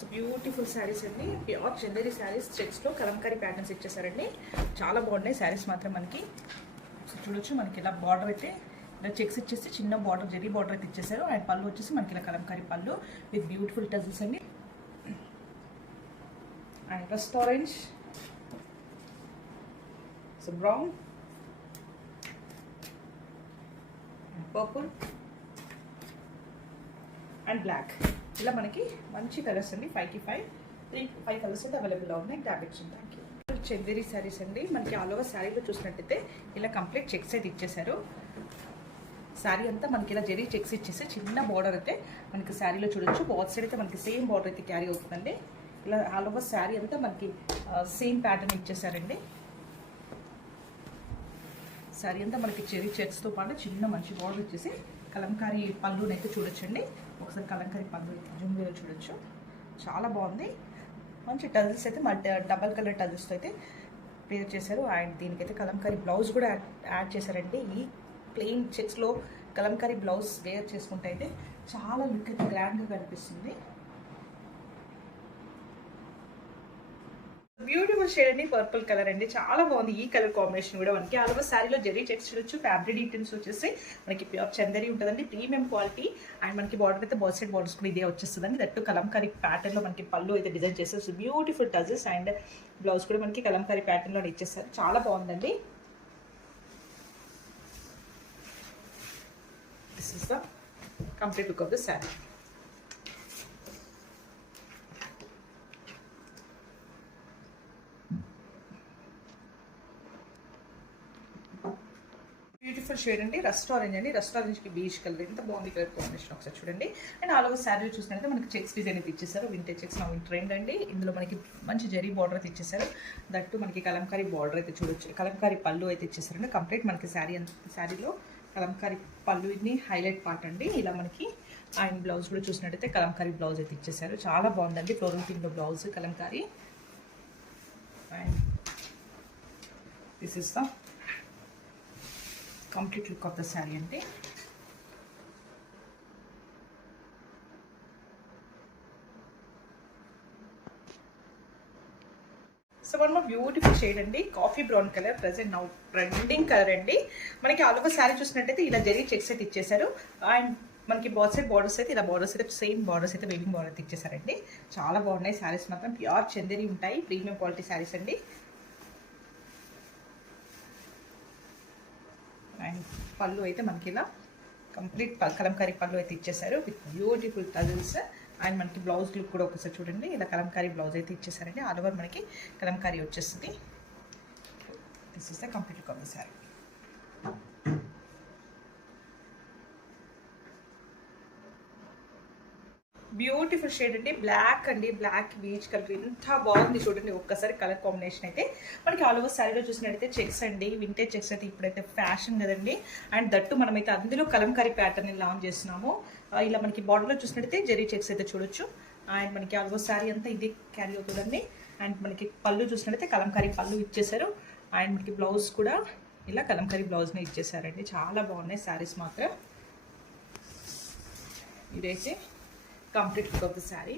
So beautiful saris అండి, pure Chanderi saris చెక్స్లో Kalamkari patterns ఇచ్చేసారండి. చాలా బాగున్నాయి శారీస్ మాత్రం మనకి. సో చూడొచ్చు మనకి ఇలా బార్డర్ అయితే ఇలా చెక్స్ ఇచ్చేసి చిన్న బార్డర్ జరీ బార్డర్ అయితే ఇచ్చేసారు. అండ్ పళ్ళు వచ్చేసి మనకి ఇలా కలంకారీ పళ్ళు విత్ బ్యూటిఫుల్ టజల్స్ అండి. And rust orange, so brown, purple and black, ఇలా మనకి మంచి కలర్స్ అండి. 5కి 5 కలర్స్ అయితే అవైలబుల్గా ఉన్నాయి. ట్యాబ్లెట్స్ ఉంటాయి. చందేరి శారీస్ అండి, మనకి ఆల్ ఓవర్ శారీలో చూసినట్టయితే ఇలా కంప్లీట్ చెక్స్ అయితే ఇచ్చేసారు. శారీ అంతా మనకి ఇలా జరీ చెక్స్ ఇచ్చేసి చిన్న బార్డర్ అయితే మనకి శారీలో చూడొచ్చు. బాత్ సైడ్ అయితే మనకి సేమ్ బార్డర్ అయితే క్యారీ అవుతుందండి. ఇలా ఆల్ ఓవర్ శారీ అంతా మనకి సేమ్ ప్యాటర్న్ ఇచ్చేసారండి. శారీ అంతా మనకి చెరీ చెక్స్తో పాటు చిన్న మంచి బార్డర్ ఇచ్చేసి కలంకారీ పళ్ళునైతే చూడొచ్చండి. ఒకసారి కలంకారీ పళ్ళు అయితే జూమ్ మీద చూడొచ్చు. చాలా బాగుంది. మంచి టజల్స్ అయితే డబల్ కలర్ టజల్స్తో అయితే పేర్ చేశారు. అండ్ దీనికైతే కలంకారీ బ్లౌజ్ కూడా యాడ్ చేశారండి. ఈ ప్లెయిన్ చెక్స్లో కలంకారీ బ్లౌజ్ వేర్ చేసుకుంటే అయితే చాలా లుక్ అయితే గ్రాండ్గా కనిపిస్తుంది. బ్యూటిఫుల్ షేడ్ అండి, పర్పుల్ కలర్ అండి. చాలా బాగుంది ఈ కలర్ కాంబినేషన్ కూడా. మనకి ఆల్ ఓవర్ శారీలో జరీ చెక్స్ చూడొచ్చు. ఫ్యాబ్రిక్ డీటెయిల్స్ వచ్చేసి మనకి ప్యూర్ చందేరి ఉంటుందండి, ప్రీమియం క్వాలిటీ. అండ్ మనకి బార్డర్ అయితే బాత్ సైడ్ బార్డర్స్ కూడా ఇదే వచ్చేస్తుందండి. దట్టు కలంకారీ ప్యాటర్న్లో మనకి పళ్ళు అయితే డిజైన్ చేస్తారు. బ్యూటిఫుల్ టజెస్ అండ్ బ్లౌజ్ కూడా మనకి కలంకారీ ప్యాటర్న్లో ఇచ్చేస్తారు. చాలా బాగుందండి. This is the complete look of the sari. Beautiful shade అండి, రస్ట్ ఆరెంజ్ అండి. రస్ట్ ఆరెంజ్కి బీచ్ కలర్, ఎంత బాగుంది కలర్ కాంబినేషన్ ఒకసారి చూడండి. అండ్ ఆల్ ఓవర్ శారీలో చూసినట్లయితే మనకి చెక్స్ డిజైన్ అయితే ఇచ్చేసారు. వింటేజ్ చెక్స్ నా ట్రెండ్ అండి. ఇందులో మనకి మంచి జరీ బార్డర్ అయితే ఇచ్చేసారు. దట్టు మనకి కలంకారీ బార్డర్ అయితే చూడొచ్చు. కలంకారీ పళ్ళు అయితే ఇచ్చేసారండి. కంప్లీట్ మనకి శారీలో కలంకారీ పళ్ళుని హైలైట్ పార్ట్ అండి. ఇలా మనకి అండ్ బ్లౌజ్ కూడా చూసినట్టయితే కలంకారీ బ్లౌజ్ అయితే ఇచ్చేసారు. చాలా బాగుందండి. ఫ్లోరల్ థీమ్లో blouse Kalamkari. And this is the complete look of the sari అండి. So one more beautiful shade అండి, coffee brown colour. Present now trending colour అండి. మనకి ఆల్ ఓవర్ శారీ చూసినట్టయితే ఇలా జరీ చెక్స్ అయితే ఇచ్చేసారు. అండ్ మనకి బాత్ సైడ్ బార్డర్స్ అయితే ఇలా బార్డర్స్ అయితే సేమ్ బార్డర్స్ అయితే వేవింగ్ బార్డర్ అయితే ఇచ్చేసారండి. చాలా బాగున్నాయి శారీస్ మాత్రం. ప్యూర్ చందేరి ఉంటాయి, ప్రీమియం క్వాలిటీ శారీస్ అండి. అండ్ పళ్ళు అయితే మనకి ఇలా కంప్లీట్ కలంకారీ పళ్ళు అయితే ఇచ్చేసారు విత్ బ్యూటిఫుల్ టజల్స్. అండ్ మనకి బ్లౌజ్ లుక్ కూడా ఒకసారి చూడండి. ఇలా కలంకారీ బ్లౌజ్ అయితే ఇచ్చేసారండి. ఆల్ ఓవర్ మనకి కలంకారీ వచ్చేస్తుంది. This is the complete look of the sari. Beautiful shade అండి, బ్లాక్ అండి. బ్లాక్ బీచ్ కలర్ ఎంత బాగుంది చూడండి. ఒక్కసారి కలర్ కాంబినేషన్ అయితే మనకి ఆల్ ఓవర్ శారీలో చూసినట్టయితే చెక్స్ అండి. వింటేజ్ చెక్స్ అయితే ఇప్పుడైతే ఫ్యాషన్ కదండి. అండ్ దట్టు మనమైతే అందులో కలంకారీ ప్యాటర్న్ లాంచ్ చేస్తున్నాము. ఇలా మనకి బార్డర్లో చూసినట్టయితే జరీ చెక్స్ అయితే చూడొచ్చు. అండ్ మనకి ఆల్ ఓవర్ శారీ అంతా ఇది క్యారీ అవుతుందండి. అండ్ మనకి పళ్ళు చూసినట్టయితే కలంకారీ పళ్ళు ఇచ్చేసారు. అండ్ మనకి బ్లౌజ్ కూడా ఇలా కలంకారీ బ్లౌజ్ని ఇచ్చేసారండి. చాలా బాగున్నాయి శారీస్ మాత్రం. ఇదైతే complete look of the sari.